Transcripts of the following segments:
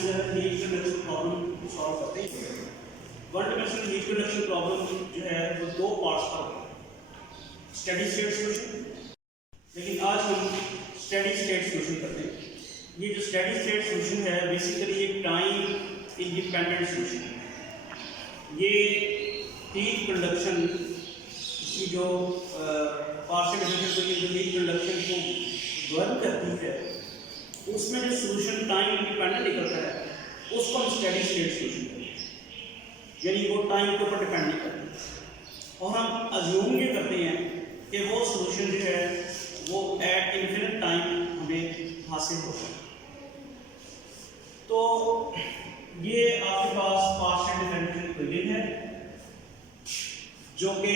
Dimensional heat conduction problem solve करते हैं। One dimensional heat conduction problem जो है वो दो पार्ट्स का होता है, स्टेडी स्टेट सॉल्यूशन। लेकिन आज हम स्टेडी स्टेट सॉल्यूशन करते हैं। ये जो स्टेडी स्टेट सॉल्यूशन है बेसिकली एक टाइम इंडिपेंडेंट सॉल्यूशन है। ये हीट कंडक्शन की जो पार्शियल डिफरेंशियल इक्वेशन जो हीट कंडक्शन को गवर्न करती है उसमें जो सॉल्यूशन टाइम इंडिपेंडेंट निकलता है उसको हम स्टेडी स्टेट सॉल्यूशन कहते हैं, यानी वो टाइम के ऊपर डिपेंड नहीं करती। और हम अज्यूम ये करते हैं कि वो सॉल्यूशन जो है वो एट इन्फिनिट टाइम हमें हासिल होता है। तो ये आपके पास पार्शियल डिफरेंशियल इक्वेशन है जो कि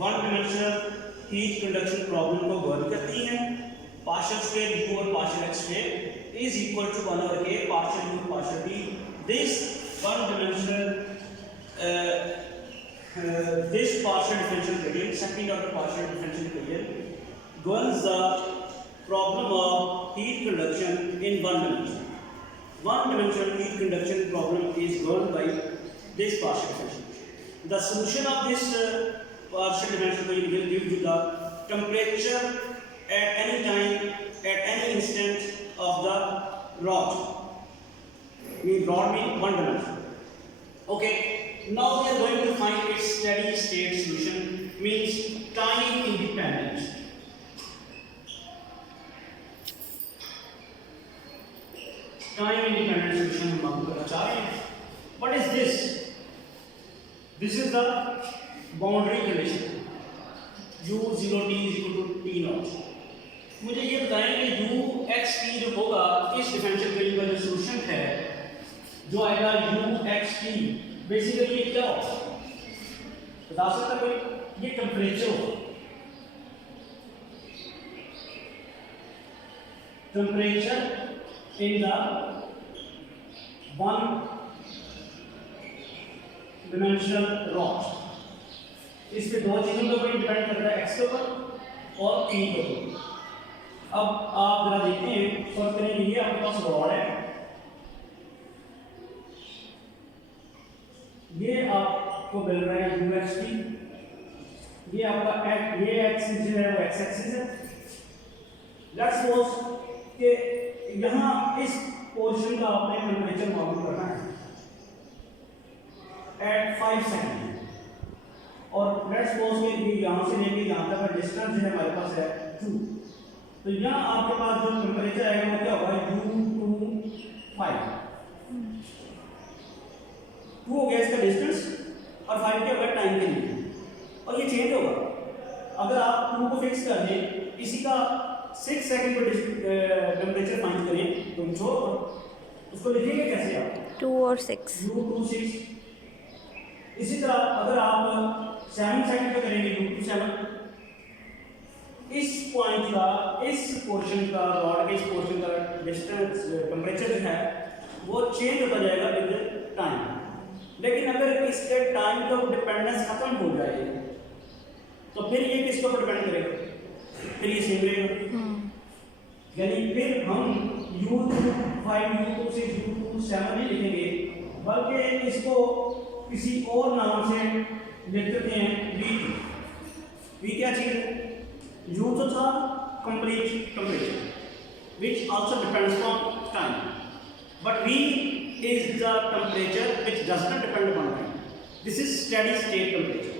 one dimensional heat conduction problem को गवर्न करती है। पार्शियल स्क्वायर u और partial x square is equal to 1 over k partial u partial t। This one dimensional this partial differential equation, second order partial differential equation, governs the problem of heat conduction in one dimension. One dimensional heat conduction problem is governed by this partial differential equation. The solution of this partial differential equation will give you the temperature at any time, at any instant of the rod. Rod means one dimension. Okay. Now we are going to find its steady state solution, means time independent. Time independent solution हम आपको करना चाह रहे हैं। What is this? This is the boundary condition. U0 t is equal to t naught. मुझे ये बताएं कि u x t जो होगा इस डिफरेंशियल इक्वेशन का जो सॉल्यूशन है जो आएगा u x t बेसिकली ये क्या होगा बता सकता कोई? ये टेम्परेचर होगा। Temperature in the one dimensional rod. इस पे दो चीजों के ऊपर डिपेंड करता है, एक्स के ऊपर और टी के ऊपर। अब आप जरा देखते हैं, फर्क करें, ये आपके पास रॉड है, ये आपको मिल रहा है यूएक्सटी, ये आपका ये एक्सिस जो है वो एक्स एक्सिस है। लेट्स सपोज कि यहाँ इस पोर्शन का आपने टेम्परेचर मालूम करना है एट 5 सेकंड, और लेट्स सपोज कि ये यहाँ से लेके यहाँ तक का डिस्टेंस जो है हमारे पास है 2। तो यहाँ आपके पास जो टेम्परेचर आएगा वो क्या होगा? U25 2 हो गया इसका डिस्टेंस, और 5 क्या होगा? टाइम के लिए, और ये चेंज होगा। अगर आप 2 को फिक्स कर दें, इसी का 6 सेकंड पर टेम्परेचर फाइंड करें तो जो उसको लिखेंगे कैसे आप? 2 और 6 U26। इसी तरह अगर आप 7 सेकंड पे करेंगे U27, इस पॉइंट का, इस पोर्शन का, रॉड के इस पोर्शन का डिस्टेंस टेम्परेचर जो है वो चेंज होता जाएगा विद टाइम। लेकिन अगर इसके टाइम का डिपेंडेंस खत्म हो जाए तो फिर ये किसके ऊपर डिपेंड करेगा? फिर ये सेम रहेगा। यानी फिर हम U25, U26, U27 नहीं लिखेंगे, बल्कि इसको किसी और नाम से लिख देते हैं V। V क्या चीज है? U तो था complete temperature which also depends on time, but V is the temperature which does not depend upon time. This is steady state temperature.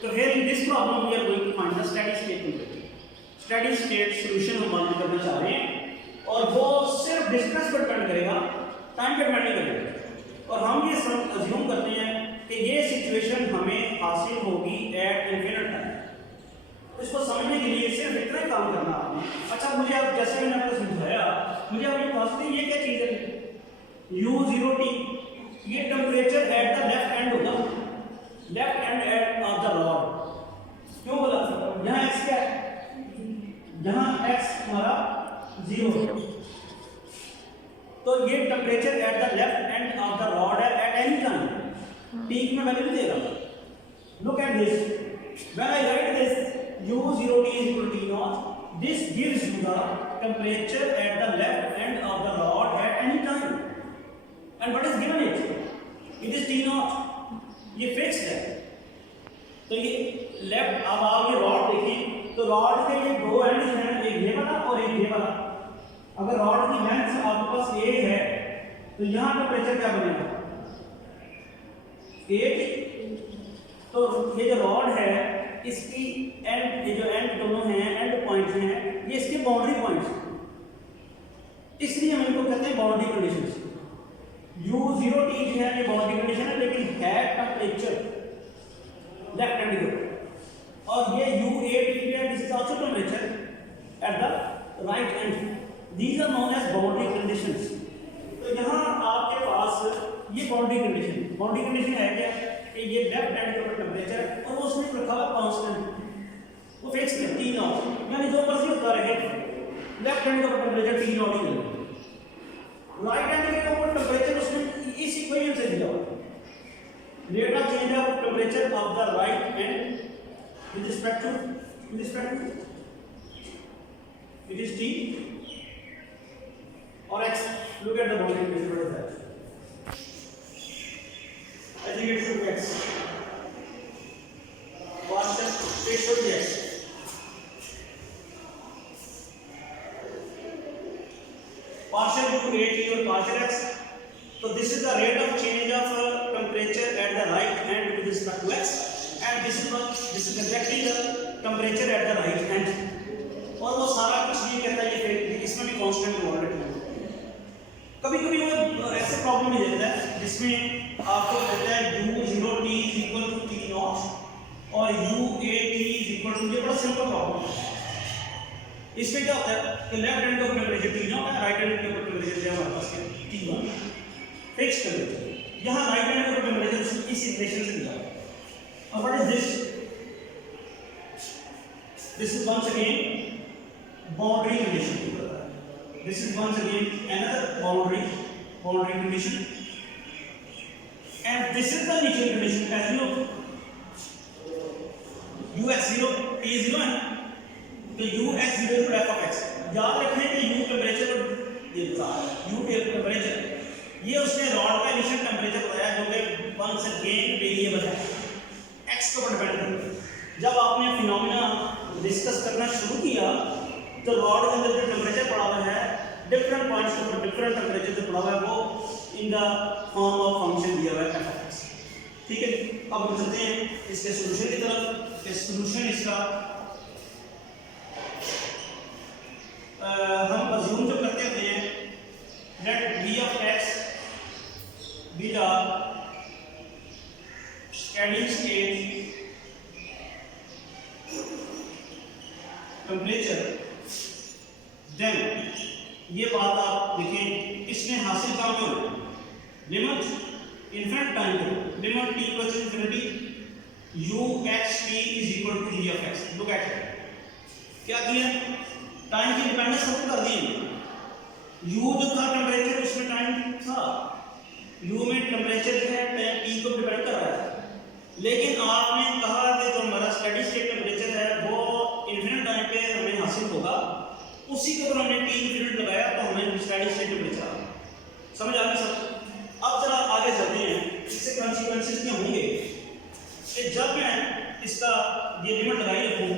So here in this problem we are going to find the steady state temperature. Steady state solution हम मालूम करना चाह रहे हैं, और वो सिर्फ distance पर डिपेंड करेगा, टाइम पर डिपेंड नहीं करेगा। और हम ये सब अज्यूम करते हैं कि ये सिचुएशन हमें हासिल होगी एट इन्फिनिट टाइम। इसको समझने के लिए सिर्फ इतना ही काम करना आपने। अच्छा, मुझे आप जैसे मैंने आपको समझाया, मुझे आप ये बता सकते हैं ये क्या चीज़ है? U0t, ये temperature at the left end होगा, left end of the rod. क्यों बोला? यहाँ x क्या है? यहाँ x हमारा 0 है, तो ये temperature at the left end of the rod है एट एनी टाइम। पीक में वैल्यू देगा। Look at this, when I right this U0t is equal to T naught, this gives you the temperature at the left end of the rod at any time. And what is given it is T not, ये fixed है। तो ये left, अब आप ये rod देखिए तो rod के ये दो एंड्स हैं, एक ये वाला और एक ये वाला। अगर रॉड की लेंथ आपके पास ए है तो यहाँ टेम्परेचर क्या बनेगा, 8। तो ये जो रॉड है इसकी एंड, ये जो एंड दोनों हैं, एंड पॉइंट्स हैं, ये इसके बाउंड्री पॉइंट्स हैं, इसलिए हम इनको कहते हैं बाउंड्री कंडीशंस। U0 T जो है ये बाउंड्री कंडीशन है, लेकिन है टेम्परेचर लेफ्ट हैंड के ऊपर, और ये U8 है, this is also temperature at the right end, these are known as boundary conditions. तो यहाँ आपके पास ये बाउंड्री कंडीशन है क्या कि ये लेफ्ट हैंड के ऊपर टेम्परेचर है और वो उसने रखा हुआ कांस्टेंट, वो फिक्स है T नॉट, यानी जो मर्जी होता रहे लेफ्ट हैंड के ऊपर टेम्परेचर T नॉट ही रहेगा। राइट हैंड के ऊपर टेम्परेचर उसने इस इक्वेशन से दिया हुआ, rate of change of temperature of the right hand with respect to it is T or X. Look at the boundary condition. What is that? I think it should be X. Partial, it should be X. Partial U8 or partial X. So this is the rate of change of temperature at the right hand with respect to X, and this is exactly the temperature at the right hand, और वो सारा कुछ ये कहता है, ये इसमें भी कांस्टेंट इन्वॉल्व है। कभी कभी वो ऐसे प्रॉब्लम ही देता है जिसमें आपको कहता है U0 T is equal to T not और U8 T is equal to, ये बड़ा सिंपल प्रॉब्लम है। इसमें क्या होता है कि लेफ्ट हैंड के ऊपर टेम्परेचर T नॉट है, राइट हैंड के ऊपर टेम्परेचर जो हमारे पास है T1 फिक्स कर देते हैं। यहाँ राइट हैंड के ऊपर टेम्परेचर इस इक्वेशन से दिया है। और what is this? This is once again boundary condition. This is once again another boundary condition, and this is the initial condition as you know Ux0 T0 है, तो Ux0 is f of x। याद रखें कि U temperature ये बता है, U temperature ये उसने रॉड का इनिशियल टेम्परेचर बताया जो कि वंस अगेन वेरिएबल है, x के ऊपर डिपेंड करता है। जब आपने फिनोमेना डिस्कस करना शुरू किया तो रॉड के अंदर जो टेम्परेचर पड़ा हुआ है डिफरेंट पॉइंट्स के ऊपर डिफरेंट टेम्परेचर जो पड़ा हुआ है वो in the form of function दिया हुआ है f(x). ठीक है, अब हम चलते हैं इसके सॉल्यूशन की तरफ। इस सॉल्यूशन इसका हम अज्यूम जो करते हैं late v of x be the steady state temperature, then ये बात आप देखें इसमें हासिल काम करो लिमिट इन्फिनिट टाइम करो, limit t equal to infinity u(x(t) is equal to v of x। Look at क्या किया, टाइम की डिपेंडेंस खत्म कर दी। u जो था टेम्परेचर उसमें टाइम था, u में टेम्परेचर जो है टाइम t को डिपेंड कर रहा है, लेकिन आपने कहा कि जो हमारा स्टेडी स्टेट टेम्परेचर है वो इन्फिनिट टाइम पे हमें हासिल होगा, उसी के ऊपर हमने t इन्फिनिट लगाया तो हमें स्टेडी स्टेट टेम्परेचर आ गया। समझ आ गई सब? अब जरा आगे चलते हैं, इससे कॉन्सिक्वेंसेस क्या होंगे कि जब मैं इसका ये लिमिट लगाई रखूं,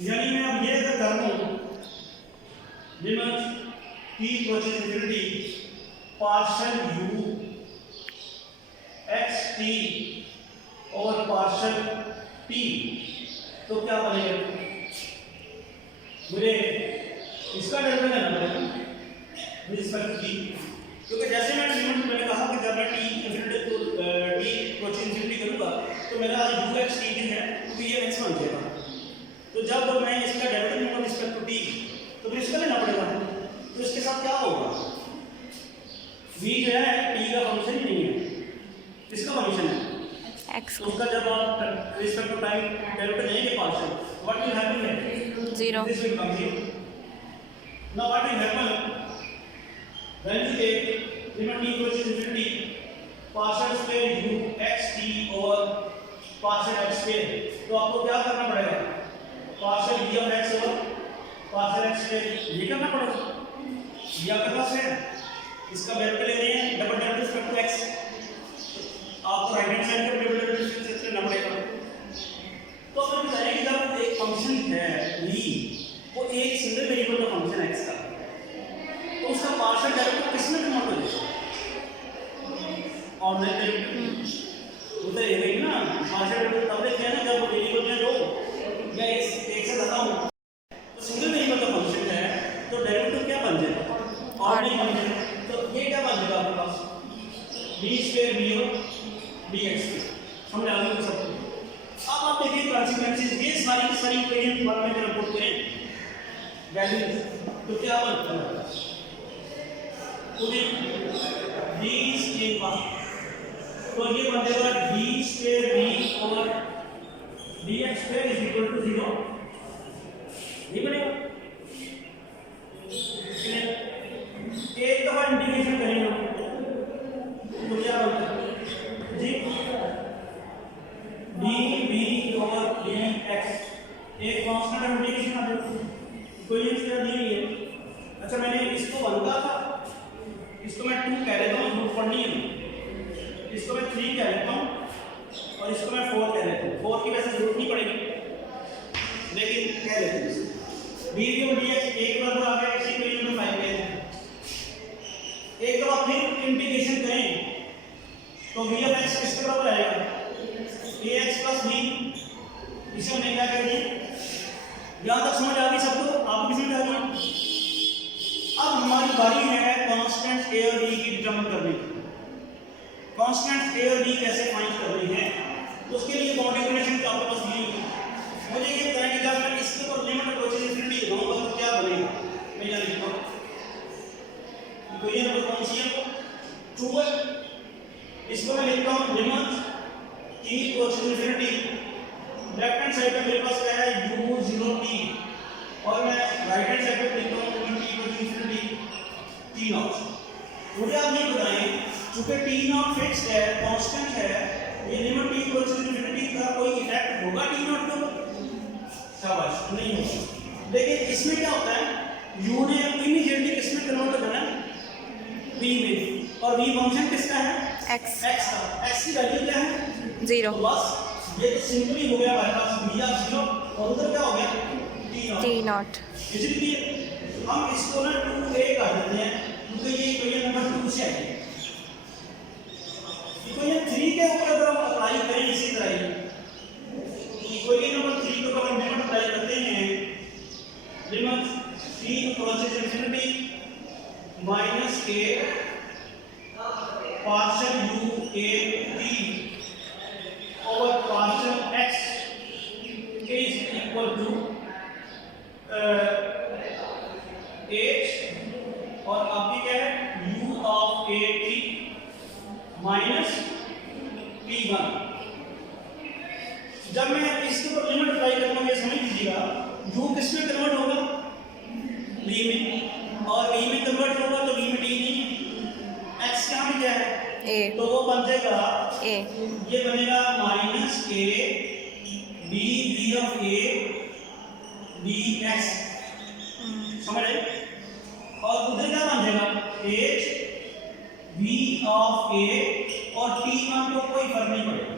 यानी मैं अब ये अगर कर लूं limit t equal to infinity partial u x t और पार्शियल t, तो क्या बनेगा? मुझे इसका डेरिवेटिव लेना पड़ेगा विद रिस्पेक्ट टू t, क्योंकि जैसे मैंने कहा कि जब मैं t इन्फिनिटी को t इक्वल टू इन्फिनिटी करूंगा तो मेरा u x t है तो ये x बन जाएगा। तो जब मैं इसका डेरिवेटिव लूंगा विद रिस्पेक्ट टू t तो फिर इसका लेना पड़ेगा, तो इसके साथ क्या होगा? v जो है t का फंक्शन ही नहीं है, इसका फंक्शन है x। तो उसका जब आप रिस्पेक्ट टू टाइम डेरिवेटिव लेंगे पार्शियल, व्हाट विल हैपन है 0, this will come 0। Now what will happen when you take limit t equal to infinity partial square u x t और पार्शियल x स्क्वायर, तो आपको क्या करना पड़ेगा? Partial v of x और partial X ये करना पड़ेगा, ये आपके पास है, इसका वेक्टर ले रहे हैं double derivative respect to X, आपको राइट हैंड साइड का डबल डेरिवेटिव लेना पड़ेगा। तो अपन बताएं कि जब एक फंक्शन है v वो एक सिंगल वेरिएबल का फंक्शन है x का, तो उसका पार्शियल डेरिवेटिव किसमें कन्वर्ट हो जाएगा? ऑर्डिनरी डेरिवेटिव उधर ये ना पार्शियल डेरिवेटिव तब लिखते हैं ना जब वेरिएबल में जो या एक से ज्यादा हो, तो सिंगल वेरिएबल का फंक्शन है तो डेरिवेटिव क्या बन जाएगा? ऑर्डिनरी बन जाएगा। तो ये क्या बन जाएगा आपके पास? b स्क्वायर v dx हमने आगे सब। अब आप देखिए कॉन्सिक्वेंसेस, ये सारी की सारी इक्वेशन फॉर्म में जब पुट करें वैल्यू तो क्या बनता है? पूरी d स्क्वायर का तो ये बन जाएगा d square v over dx square is equal to 0, ये बनेगा। एक दफा इंटीग्रेशन करेंगे तो क्या बनता है जी? dv ओवर dx एक कांस्टेंट इंटीग्रेशन आ जाएगा, कोई इसका दी नहीं है। अच्छा मैंने इसको 1 कहा था, इसको मैं 2 कह देता हूँ, जरूरत पड़नी है, इसको मैं 3 कह देता हूँ और इसको मैं 4 कह देता हूँ। 4 की वैसे जरूरत नहीं पड़ेगी लेकिन कह देते हैं dv ओवर dx एक बराबर आ गया, इसी को यूनिट 5 कह देते हैं। एक बार फिर इंटीग्रेशन करें तो v ऑफ x किसके बराबर आएगा? ax प्लस b, इसे हमने क्या कर दिया? यहां तक समझ आ गई सबको? आपको भी समझ आ गई? अब हमारी बारी है कांस्टेंट a और b की डिटरमाइन करने की। कांस्टेंट a और b कैसे फाइंड करनी है? तो उसके लिए बाउंड्री कंडीशन तो आपके पास दी हुई है। मुझे ये बताएं कि जब मैं इसके ऊपर लिमिट अप्रोचेस इंफिनिटी लगाऊंगा तो क्या बनेगा? मैं यहां लिखता हूं तो ये नंबर कौन सी है? 2 है। इसको मैं लिखता हूं limit t approaches infinity, left hand side पे मेरे पास क्या है u0t और मैं राइट हैंड साइड पे लिखता हूं t अप्रोचेस इंफिनिटी t0। मुझे आप ये बताएं क्योंकि t0 फिक्स्ड है, कांस्टेंट है, ये लिमिट t अप्रोचेस इंफिनिटी का कोई इफेक्ट होगा t0 के ऊपर? शाबाश, नहीं होगा। लेकिन इसमें क्या होता है u ने इमीडिएटली किसमें कन्वर्ट करना है? v में, और v फंक्शन किसका है? x का। x की वैल्यू क्या है? 0। तो बस ये तो सिंपली हो गया हमारे पास v ऑफ 0 और उधर क्या हो गया? t0। इसलिए हम इसको ना 2a कर देते हैं क्योंकि ये इक्वेशन नंबर 2 से आई है। इक्वेशन 3 के ऊपर अगर हम अप्लाई करें इसी तरह ही इक्वेशन नंबर 3 के ऊपर हम लिमिट अप्लाई करते हैं, limit t approaches infinity minus a partial u a t over partial x is equal to 8 और आपकी क्या है u of a t minus t1। जब मैं इसके ऊपर लिमिट अप्लाई करूंगा ये समझ लीजिएगा u किस में कन्वर्ट होगा? v में, और v में कन्वर्ट होगा तो v में t नहीं, x कहां पे क्या है? a, तो वो बन जाएगा a, ये बनेगा minus a d v of a dx, समझ आए? और उधर क्या बन जाएगा? h v ऑफ a और t मान को कोई फर्क नहीं पड़ेगा,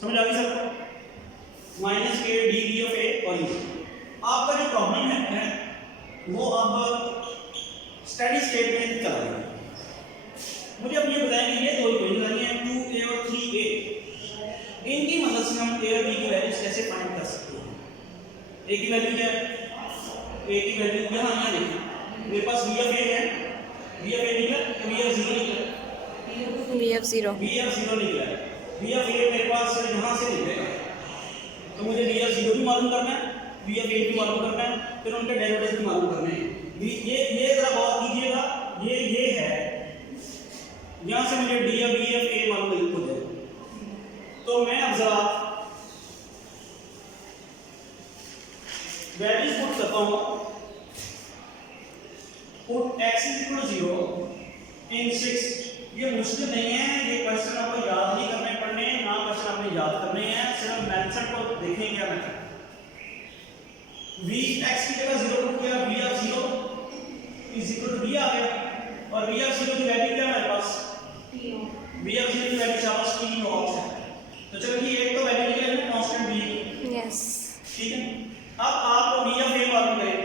समझ आ गई सबको? Minus a d v of a और e। आपका जो प्रॉब्लम है वो अब स्टेडी स्टेट में चला जाएगा। मुझे अब ये बताएं कि ये दो इक्वेशन आई हैं 2a और 3a, इनकी मदद से हम a और b की वैल्यूज कैसे फाइंड कर सकते हैं? a की वैल्यू क्या है? a की वैल्यू यहाँ देखिए मेरे पास v ऑफ a है, v ऑफ a निकला तो v ऑफ 0 निकला, v of 0 निकला, v ऑफ a मेरे पास यहाँ से निकलेगा तो मुझे v ऑफ 0 भी मालूम करना है, v ऑफ a भी मालूम करना है, फिर उनके डेरिवेटिव भी मालूम करने हैं। ये जरा गौर कीजिएगा, ये है यहाँ से मुझे डी ऑफ बी ऑफ ए मालूम हो जाए तो मैं अब जरा वैल्यूज पुट करता हूँ। Put x is equal to 0 in 6। ये मुश्किल नहीं है, ये क्वेश्चन आपको याद नहीं करने पड़ने, ना क्वेश्चन आपने याद करने हैं, सिर्फ मेथड को देखें क्या मेथड। v x की जगह 0 पुट किया, v of 0 is equal to v आ गया, और v ऑफ 0 की वैल्यू क्या है हमारे पास, v ऑफ 0 की वैल्यू शाबाश t नॉट है। तो चलो ये एक तो वैल्यू निकले ना कांस्टेंट v की, Yes. ठीक है। अब आप v ऑफ a मालूम करें,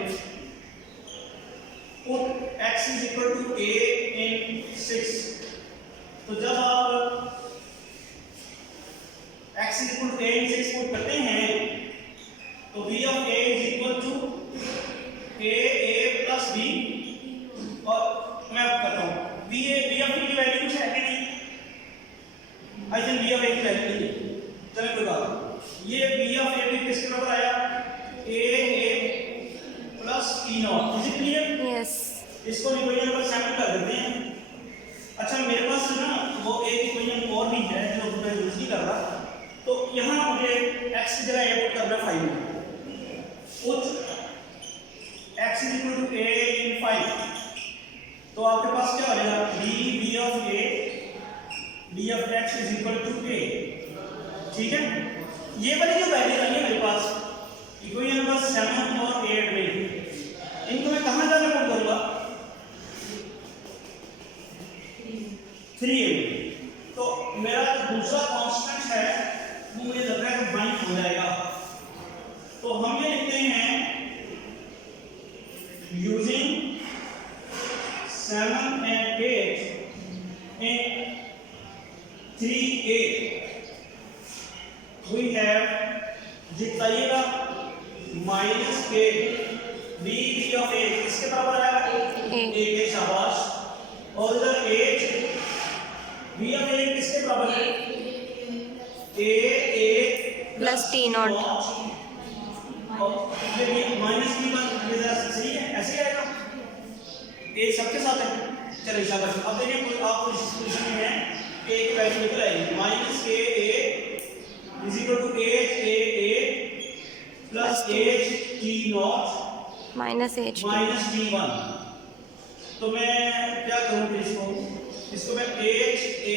put x is equal to a in 6, तो जब आप x is equal to a in 6 put करते हैं तो v of a is equal to a plus b, और मैं अब करता हूँ v ऑफ a की वैल्यू कुछ है कि नहीं, I think v of a की वैल्यू नहीं है, चलिए कोई बात नहीं। ये v ऑफ a भी किसके बराबर आया, a plus t not, is it clear? Yes. इसको इक्वेशन नंबर 7 कर देते हैं। अच्छा मेरे पास ना वो एक इक्वेशन और भी है जो मैं यूज नहीं कर रहा, तो यहाँ मुझे x की जगह a पुट करना 5 में, put x is equal to a in 5, तो आपके पास क्या हो जाएगा, b of a b of x is equal to a, ठीक है। ये वाली जो वैल्यू आई है मेरे पास इक्वेशन नंबर 7 और 8 में, इनको मैं कहाँ जाकर पुट करूँगा, 3a, तो मेरा जो दूसरा कांस्टेंट है वो मुझे लग रहा है कि बाइंड हो जाएगा, तो हम ये लिखते हैं using 7 and 8 in 3a we have जिताइएगा माइनस के b ऑफ a किसके बराबर आएगा, a के, शाबाश, और इधर h v ऑफ a किसके बराबर है, a Plus t naught. और ये माइनस की बात इधर सही है, ऐसे आएगा, a सबके साथ है, चलिए शाबाश। अब देखिए कोई आप इस पोजीशन में है, a की वैल्यू निकल आएगी माइनस के a is equal to a plus h t naught Minus h. Minus t1, तो मैं क्या करूँ फिर इसको मैं h a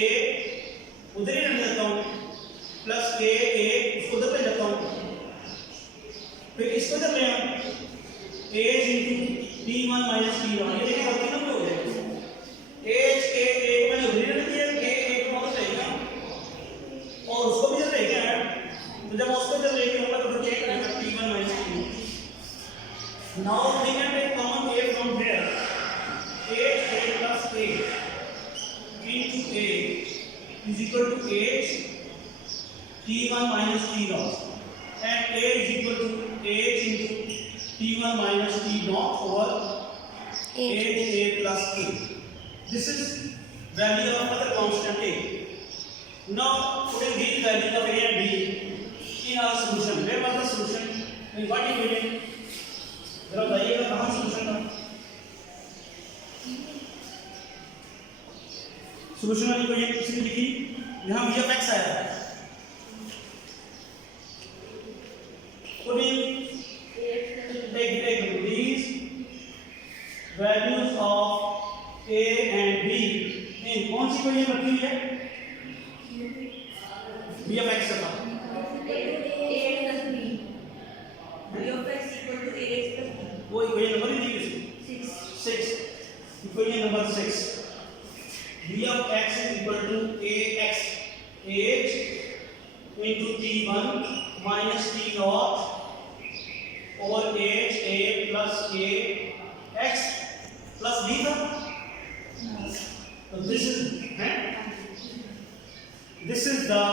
उधर ही रख देता हूँ, प्लस k a इसको उधर ले जाता हूँ, फिर इसको इधर ले आऊँ h into t1 minus t1, ये देखिए गलती ना हो जाएगी, h a a मैंने उधर ही रख दिया, k a को उधर रहेगा और उसको भी इधर लेके आया, तो जब उसको इधर लेके आऊँगा तो फिर क्या करेगा, t1 minus t2। Now we can take common a from here, 8a plus a into a is equal to h t1 minus t naught, and a is equal to h into t1 minus t naught over 8a plus a. This is value of other constant a. Now putting these values of a and b in our solution. Where was the solution? In what equation? जरा बताइएगा कहाँ solution था, solution वाली कोई किसी लिखी, यहाँ v of x आया है, take these values of a and b in कौन सी इक्वेशन रखी हुई है, v of x का वो इक्वेशन नंबर ही दी किसी 6, equation number 6, v of x is equal to ax h into t1 minus t naught over h a plus a x plus b था, तो this is the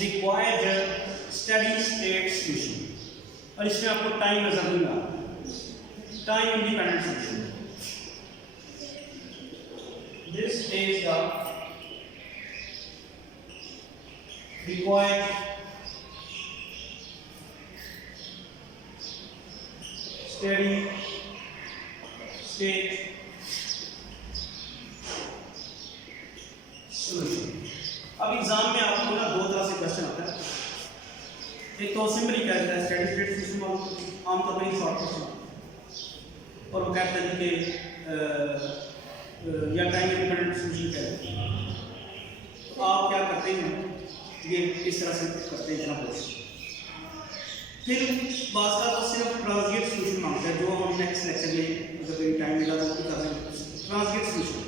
required steady state solution, और इसमें आपको time नजर दूंगा, time independent solution. This is the required steady state solution। अब exam में आपको ना दो तरह से क्वेश्चन आता है, एक तो सिंपली कहता है स्टेडी स्टेट सिस्टम, आमतौर पर शॉर्ट क्वेश्चन, और वो कहते हैं कि या टाइम इंडिपेंडेंट सॉल्यूशन कहते हैं। तो आप क्या करते हैं, ये इस तरह से करते हैं जनाब। फिर बात का तो सिर्फ ट्रांसलेट सोल्यूशन मांगता है, जो हम नेक्स्ट लेक्चर में अगर कभी टाइम मिला तो वो भी कर लेंगे। ट्रांसलेट सोल्यूशन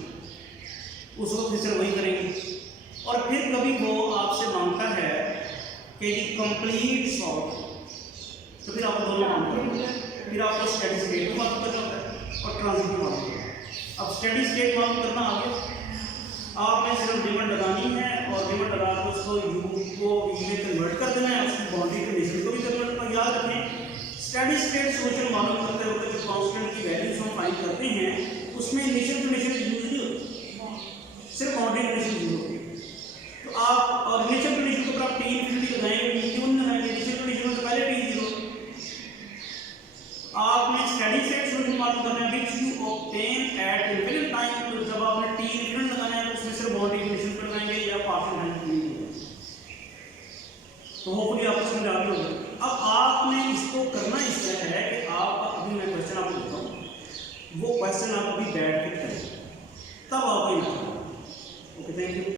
उस वक्त फिर वही करेंगे। और फिर कभी वो आपसे मांगता है कि कंप्लीट सॉल्व, तो फिर आप दोनों काम करेंगे। फिर आपको स्टेडी स्टेट को मालूम करना होता है और ट्रांजिट को मालूम करना है। अब स्टेडी स्टेट मालूम करना आ गया, आपने सिर्फ लिमिट लगानी है और लिमिट लगा के उसको यू को वी में कन्वर्ट कर देना है, उसकी बाउंड्री कंडीशन को भी कन्वर्ट करना। याद रखें, स्टेडी स्टेट सोल्यूशन मालूम करते वक्त जो कांस्टेंट की वैल्यूज हम फाइंड करते हैं उसमें इनिशियल कंडीशन यूज नहीं होती, सिर्फ बाउंड्री कंडीशन यूज होती है। तो आप और इनिशियल कंडीशन को आप टी इनफिनिटी लगाएंगे, क्यों नहीं लगाएंगे? इनिशियल कंडीशन में तो पहले टी जीरो। आपने स्टेडी स्टेट सोल्यूशन मालूम करना है which you obtain at infinite time. तो जब आपने टी इनफिनिट लगाना है तो उसमें सिर्फ बाउंड्री कंडीशन पर लगाएंगे या पार्शियल डेरिवेटिव। तो होपफुली आपको समझ आ गई होगी। अब आपने इसको करना इस तरह है कि आप अभी मैं क्वेश्चन आपको देता हूँ, वो क्वेश्चन आप अभी बैठ के करें, तब आपको ये ओके। Thank you.